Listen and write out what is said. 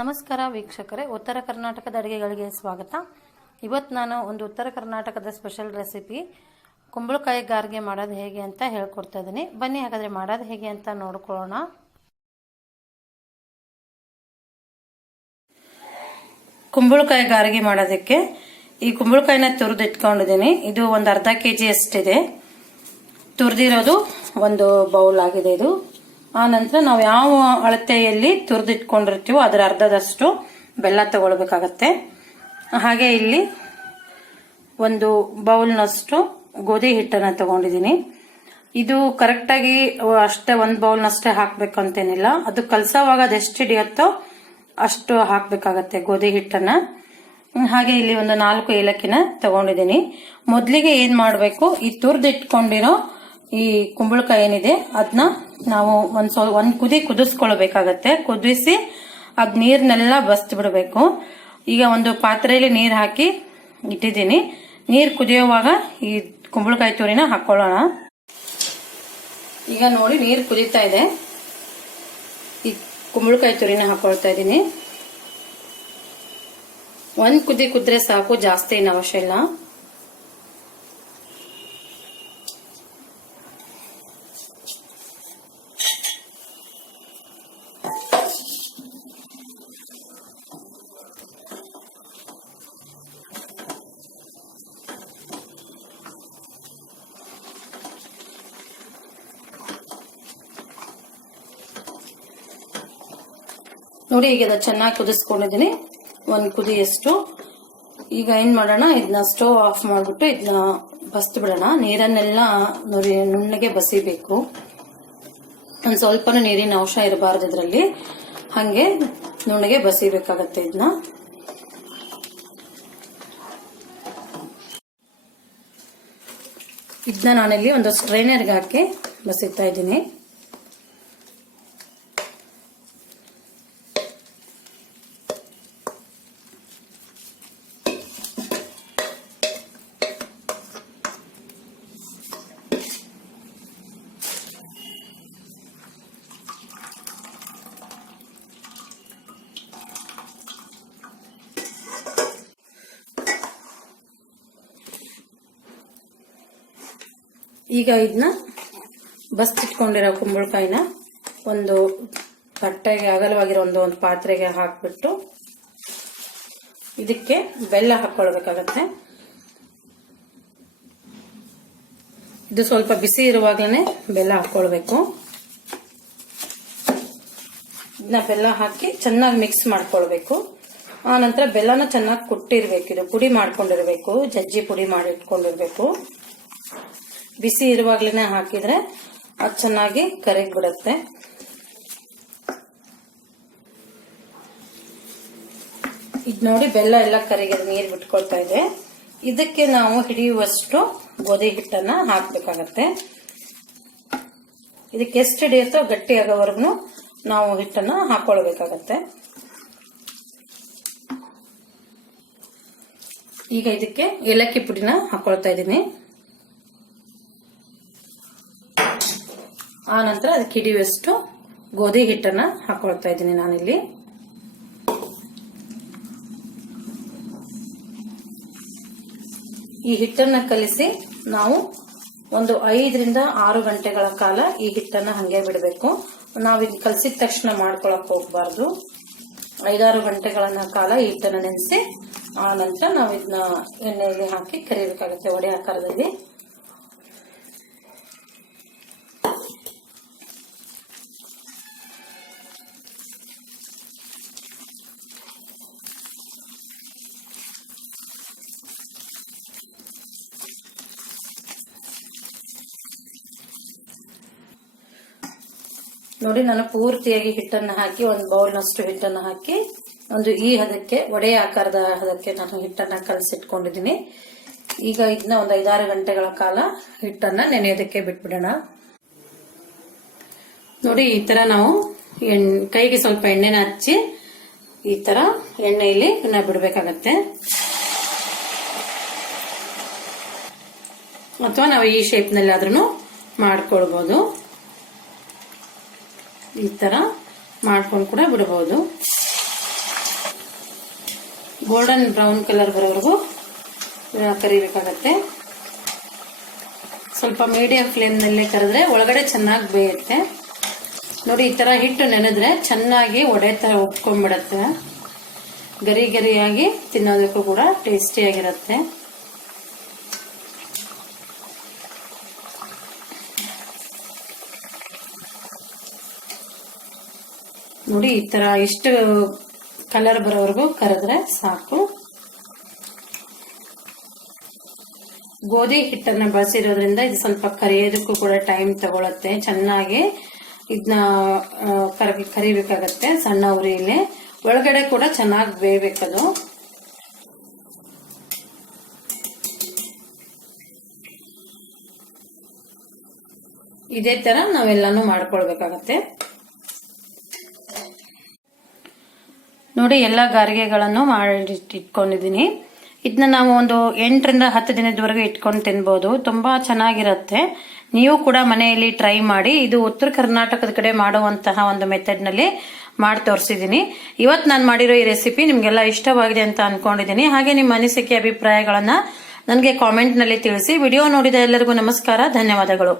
ನಮಸ್ಕಾರ ವೀಕ್ಷಕರೇ, ಉತ್ತರ ಕರ್ನಾಟಕದ ಅಡುಗೆಗಳಿಗೆ ಸ್ವಾಗತ. ಇವತ್ತು ನಾನು ಒಂದು ಉತ್ತರ ಕರ್ನಾಟಕದ ಸ್ಪೆಷಲ್ ರೆಸಿಪಿ ಕುಂಬಳಕಾಯಿ ಗಾರ್ಗೆ ಮಾಡೋದು ಹೇಗೆ ಅಂತ ಹೇಳ್ಕೊಡ್ತಾ ಇದ್ದೀನಿ. ಬನ್ನಿ ಹಾಗಾದರೆ ಮಾಡೋದು ಹೇಗೆ ಅಂತ ನೋಡ್ಕೊಳ್ಳೋಣ. ಕುಂಬಳಕಾಯಿ ಗಾರ್ಗೆ ಮಾಡೋದಕ್ಕೆ ಈ ಕುಂಬಳಕಾಯಿನ ತುರಿದು ಇಟ್ಕೊಂಡಿದ್ದೀನಿ. ಇದು ಒಂದು ಅರ್ಧ ಕೆಜಿ ಅಷ್ಟಿದೆ. ತುರಿದಿರೋದು ಒಂದು ಬೌಲ್ ಆಗಿದೆ ಇದು. ಆ ನಂತರ ನಾವು ಯಾವ ಅಳತೆಯಲ್ಲಿ ತುರಿದಿಟ್ಕೊಂಡಿರ್ತೀವೋ ಅದರ ಅರ್ಧದಷ್ಟು ಬೆಲ್ಲ ತಗೊಳ್ಬೇಕಾಗತ್ತೆ. ಹಾಗೆ ಇಲ್ಲಿ ಒಂದು ಬೌಲ್ನಷ್ಟು ಗೋಧಿ ಹಿಟ್ಟನ್ನು ತಗೊಂಡಿದ್ದೀನಿ. ಇದು ಕರೆಕ್ಟಾಗಿ ಅಷ್ಟೇ ಒಂದು ಬೌಲ್ನಷ್ಟೇ ಹಾಕ್ಬೇಕಂತೇನಿಲ್ಲ. ಅದು ಕಲಸೋವಾಗ ಅದೆಷ್ಟು ಹಿಡಿಯುತ್ತೋ ಅಷ್ಟು ಹಾಕ್ಬೇಕಾಗತ್ತೆ ಗೋಧಿ ಹಿಟ್ಟನ್ನ. ಹಾಗೆ ಇಲ್ಲಿ ಒಂದು 4 ಏಲಕ್ಕಿನ ತಗೊಂಡಿದ್ದೀನಿ. ಮೊದಲಿಗೆ ಏನ್ ಮಾಡಬೇಕು, ಈ ತುರಿದಿಟ್ಕೊಂಡಿರೋ ಈ ಕುಂಬಳಕಾಯಿ ಏನಿದೆ ಅದನ್ನ ನಾವು ಒಂದ್ ಕುದಿ ಕುದಿಸ್ಕೊಳ್ಬೇಕಾಗತ್ತೆ. ಕುದಿಸಿ ಅದ್ ನೀರ್ನೆಲ್ಲ ಬಸ್ತ್ ಬಿಡಬೇಕು. ಈಗ ಒಂದು ಪಾತ್ರೆಯಲ್ಲಿ ನೀರ್ ಹಾಕಿ ಇಟ್ಟಿದ್ದೀನಿ. ನೀರ್ ಕುದಿಯೋವಾಗ ಈ ಕುಂಬಳಕಾಯಿ ತುರಿನ ಹಾಕೊಳ್ಳೋಣ. ಈಗ ನೋಡಿ ನೀರ್ ಕುದೀತಾ ಇದೆ. ಈ ಕುಂಬಳಕಾಯಿ ತುರಿನ ಹಾಕೊಳ್ತಾ ಇದ್ದೀನಿ. ಒಂದ್ ಕುದಿ ಕುದ್ರೆ ಸಾಕು, ಜಾಸ್ತಿ ಏನು ಅವಶ್ಯ ಇಲ್ಲ. ನೋಡಿ, ಈಗ ಚೆನ್ನಾಗಿ ಕುದಿಸ್ಕೊಂಡಿದ್ದೀನಿ, ಒಂದು ಕುದಿಯಷ್ಟು. ಈಗ ಏನ್ ಮಾಡೋಣ, ಇದನ್ನ ಸ್ಟವ್ ಆಫ್ ಮಾಡ್ಬಿಟ್ಟು ಇದನ್ನ ಬಸ್ತು ಬಿಡೋಣ. ನೀರನ್ನೆಲ್ಲ ನುಣ್ಣಗೆ ಬಸಿಬೇಕು. ಒಂದ್ ಸ್ವಲ್ಪನೂ ನೀರಿನ ಅಂಶ ಇರಬಾರ್ದು ಇದರಲ್ಲಿ. ಹಂಗೆ ನುಣ್ಣಗೆ ಬಸಿಬೇಕಾಗತ್ತೆ ಇದನ್ನ. ಇದನ್ನ ನಾನಿಲ್ಲಿ ಒಂದು ಸ್ಟ್ರೈನರ್ಗೆ ಹಾಕಿ ಬಸಿತಾ ಇದ್ದೀನಿ. ಈಗ ಇದನ್ನ ಬಸ್ತಿಟ್ಕೊಂಡಿರೋ ಕುಂಬಳಕಾಯಿನ ಒಂದು ತಟ್ಟೆಗೆ ಅಗಲವಾಗಿರೋ ಒಂದು ಪಾತ್ರೆಗೆ ಹಾಕ್ಬಿಟ್ಟು ಇದಕ್ಕೆ ಬೆಲ್ಲ ಹಾಕೊಳ್ಬೇಕಾಗತ್ತೆ. ಇದು ಸ್ವಲ್ಪ ಬಿಸಿ ಇರುವಾಗಲೇ ಬೆಲ್ಲ ಹಾಕೊಳ್ಬೇಕು. ಇದನ್ನ ಬೆಲ್ಲ ಹಾಕಿ ಚೆನ್ನಾಗಿ ಮಿಕ್ಸ್ ಮಾಡ್ಕೊಳ್ಬೇಕು. ಆ ನಂತರ ಬೆಲ್ಲನ ಚೆನ್ನಾಗಿ ಕುಟ್ಟಿರ್ಬೇಕು. ಇದು ಪುಡಿ ಮಾಡ್ಕೊಂಡಿರ್ಬೇಕು, ಜಜ್ಜಿ ಪುಡಿ ಮಾಡಿ ಇಟ್ಕೊಂಡಿರ್ಬೇಕು. ಬಿಸಿ ಇರುವಾಗ್ಲೇನೆ ಹಾಕಿದ್ರೆ ಅದು ಚೆನ್ನಾಗಿ ಕರಗಿ ಬಿಡುತ್ತೆ. ಇದು ನೋಡಿ, ಬೆಲ್ಲ ಎಲ್ಲ ಕರಗಿದೆ, ನೀರು ಬಿಟ್ಕೊಳ್ತಾ ಇದೆ. ಇದಕ್ಕೆ ನಾವು ಹಿಡಿಯುವಷ್ಟು ಗೋಧಿ ಹಿಟ್ಟನ್ನ ಹಾಕ್ಬೇಕಾಗತ್ತೆ. ಇದಕ್ಕೆ ಎಷ್ಟು ಹಿಡಿಯುತ್ತೋ ಗಟ್ಟಿ ಆಗೋವರೆಗೂ ನಾವು ಹಿಟ್ಟನ್ನ ಹಾಕೊಳ್ಬೇಕಾಗತ್ತೆ. ಈಗ ಇದಕ್ಕೆ ಏಲಕ್ಕಿ ಪುಡಿನ ಹಾಕೊಳ್ತಾ ಇದ್ದೀನಿ. ಆ ನಂತರ ಅದಕ್ಕೆ ಹಿಡಿಯುವಷ್ಟು ಗೋಧಿ ಹಿಟ್ಟನ್ನ ಹಾಕೊಳ್ತಾ ಇದ್ದೀನಿ ನಾನಿಲ್ಲಿ. ಈ ಹಿಟ್ಟನ್ನ ಕಲಿಸಿ ನಾವು ಒಂದು 5 ರಿಂದ 6 ಗಂಟೆಗಳ ಕಾಲ ಈ ಹಿಟ್ಟನ್ನ ಹಂಗೆ ಬಿಡಬೇಕು. ನಾವು ಇದನ್ನ ಕಲಸಿದ ತಕ್ಷಣ ಮಾಡ್ಕೊಳಕ್ ಹೋಗ್ಬಾರ್ದು. 5-6 ಗಂಟೆಗಳ ಕಾಲ ಈ ಹಿಟ್ಟನ್ನ ನೆನೆಸಿ ಆ ನಂತರ ನಾವು ಇದನ್ನ ಎಣ್ಣೆಯಲ್ಲಿ ಹಾಕಿ ಕರಿಬೇಕಾಗುತ್ತೆ ವಡೆ ಆಕಾರದಲ್ಲಿ. ನೋಡಿ, ನಾನು ಪೂರ್ತಿಯಾಗಿ ಹಿಟ್ಟನ್ನ ಹಾಕಿ ಒಂದು ಬೌಲ್ನಷ್ಟು ಹಿಟ್ಟನ್ನ ಹಾಕಿ ಒಂದು ಈ ಹದಕ್ಕೆ, ವಡೆ ಆಕಾರದ ಹದಕ್ಕೆ ನಾನು ಹಿಟ್ಟನ್ನ ಕಲಸಿಟ್ಕೊಂಡಿದ್ದೀನಿ. ಈಗ ಇದನ್ನ ಒಂದು 5-6 ಗಂಟೆಗಳ ಕಾಲ ಹಿಟ್ಟನ್ನ ನೆನೆಯೋದಕ್ಕೆ ಬಿಟ್ಬಿಡೋಣ. ನೋಡಿ, ಈ ತರ ನಾವು ಕೈಗೆ ಸ್ವಲ್ಪ ಎಣ್ಣೆನ ಹಚ್ಚಿ ಈ ತರ ಎಣ್ಣೆಯಲ್ಲಿ ಬಿಡಬೇಕಾಗತ್ತೆ. ಅಥವಾ ನಾವು ಈ ಶೇಪ್ ನಲ್ಲಿ ಆದ್ರೂ ಮಾಡ್ಕೊಳ್ಬಹುದು. ಈ ತರ ಮಾಡ್ಕೊಂಡು ಕೂಡ ಬಿಡಬಹುದು. ಗೋಲ್ಡನ್ ಬ್ರೌನ್ ಕಲರ್ ಬರೋವರೆಗೂ ಕರಿಬೇಕಾಗತ್ತೆ. ಸ್ವಲ್ಪ ಮೀಡಿಯಂ ಫ್ಲೇಮ್ನಲ್ಲೇ ಕರೆದ್ರೆ ಒಳಗಡೆ ಚೆನ್ನಾಗಿ ಬೇಯುತ್ತೆ. ನೋಡಿ, ಈ ತರ ಹಿಟ್ಟು ನೆನೆದ್ರೆ ಚೆನ್ನಾಗಿ ಒಡೆ ತರ ಉಟ್ಕೊಂಡ್ಬಿಡತ್ತೆ. ಗರಿ ಗರಿಯಾಗಿ ತಿನ್ನೋದಕ್ಕೂ ಕೂಡ ಟೇಸ್ಟಿಯಾಗಿರುತ್ತೆ. ನೋಡಿ, ಈ ತರ ಇಷ್ಟು ಕಲರ್ ಬರೋವರೆಗೂ ಕರೆದ್ರೆ ಸಾಕು. ಗೋಧಿ ಹಿಟ್ಟನ್ನ ಬಳಸಿರೋದ್ರಿಂದ ಇದು ಸ್ವಲ್ಪ ಕರಿಯೋದಕ್ಕೂ ಕೂಡ ಟೈಮ್ ತಗೊಳತ್ತೆ. ಚೆನ್ನಾಗಿ ಇದನ್ನ ಕರಿಬೇಕಾಗತ್ತೆ ಸಣ್ಣ ಉರಿಯಲ್ಲಿ. ಒಳಗಡೆ ಕೂಡ ಚೆನ್ನಾಗಿ ಬೇಯಬೇಕದು. ಇದೇ ತರ ನಾವೆಲ್ಲಾನು ಮಾಡ್ಕೊಳ್ಬೇಕಾಗತ್ತೆ. ನೋಡಿ, ಎಲ್ಲ ಗಾರಿಗೆಗಳನ್ನು ಮಾಡಿ ಇಟ್ಕೊಂಡಿದ್ದೀನಿ. ಇದನ್ನ ನಾವು ಒಂದು 8 ರಿಂದ 10 ದಿನದವರೆಗೂ ಇಟ್ಕೊಂಡು ತಿನ್ಬೋದು. ತುಂಬಾ ಚೆನ್ನಾಗಿರುತ್ತೆ. ನೀವು ಕೂಡ ಮನೆಯಲ್ಲಿ ಟ್ರೈ ಮಾಡಿ. ಇದು ಉತ್ತರ ಕರ್ನಾಟಕದ ಕಡೆ ಮಾಡುವಂತಹ ಒಂದು ಮೆಥಡ್ ನಲ್ಲಿ ಮಾಡಿ ತೋರಿಸಿದೀನಿ. ಇವತ್ತು ನಾನು ಮಾಡಿರೋ ಈ ರೆಸಿಪಿ ನಿಮ್ಗೆಲ್ಲ ಇಷ್ಟವಾಗಿದೆ ಅಂತ ಅನ್ಕೊಂಡಿದ್ದೀನಿ. ಹಾಗೆ ನಿಮ್ಮ ಅನಿಸಿಕೆ ಅಭಿಪ್ರಾಯಗಳನ್ನ ನನಗೆ ಕಾಮೆಂಟ್ ನಲ್ಲಿ ತಿಳಿಸಿ. ವಿಡಿಯೋ ನೋಡಿದ ಎಲ್ಲರಿಗೂ ನಮಸ್ಕಾರ, ಧನ್ಯವಾದಗಳು.